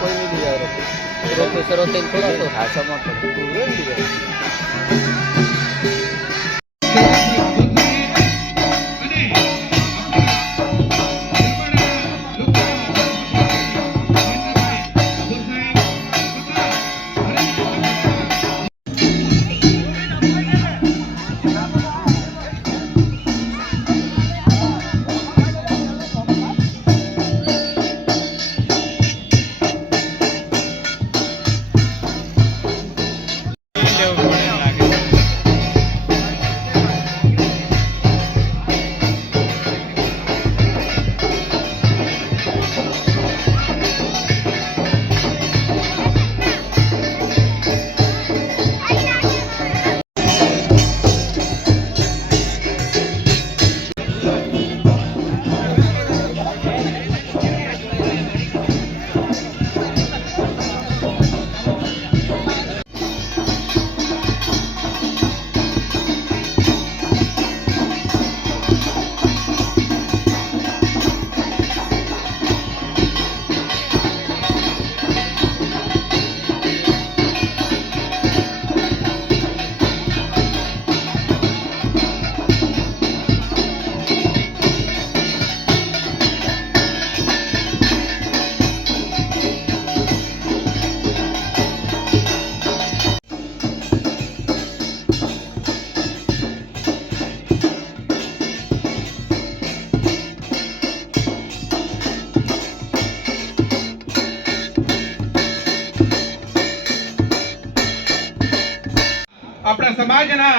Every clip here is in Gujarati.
कोई नहीं दिया प्रोफेसर होते थोड़ा तो भाषा में આપણા સમાજના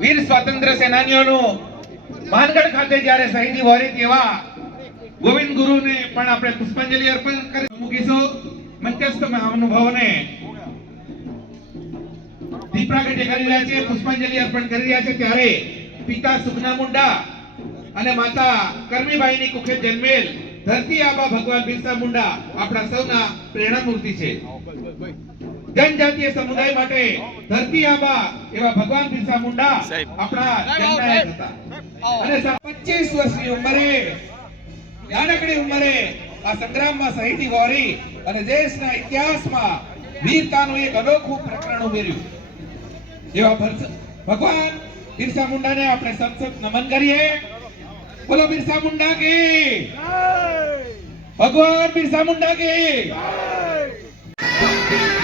વીર સ્વાતંત્ર્ય સેનાનીઓનું માનગઢ ખાતે જ્યારે શહીદી વોરી તેવા ગોવિંદ ગુરુને પણ આપણે પુષ્પાંજલિ અર્પણ કરી મૂકીશું. મધ્યસ્થ મહાનુભાવોને દીપ પ્રાગટ્ય કરી રહ્યા છે, પુષ્પાંજલિ અર્પણ કરી રહ્યા છે. ત્યારે પિતા સુખના મુંડા અને માતા કરમીબાઈની કુખે જન્મેલ ધરતી આબા ભગવાન બિરસા મુંડા આપણા સૌના પ્રેરણા મૂર્તિ છે. જનજાતીય સમુદાય માટે ધરતી આબા એવા ભગવાન બિરસા મુંડા આપણા જનનાયક હતા. અને 25 વર્ષની ઉંમરે નાનકડી ઉંમરે આ સંગ્રામમાં શહીદી વોરી અને દેશના ઇતિહાસમાં વીરતાનું એક અનોખું પ્રકરણ ઉમેર્યું. એવા ભગવાન બિરસા મુંડાને આપણે સંસદ નમન કરીએ. બોલો બિરસા મુંડા કી જય, ભગવાન બિરસા મુંડા કી જય.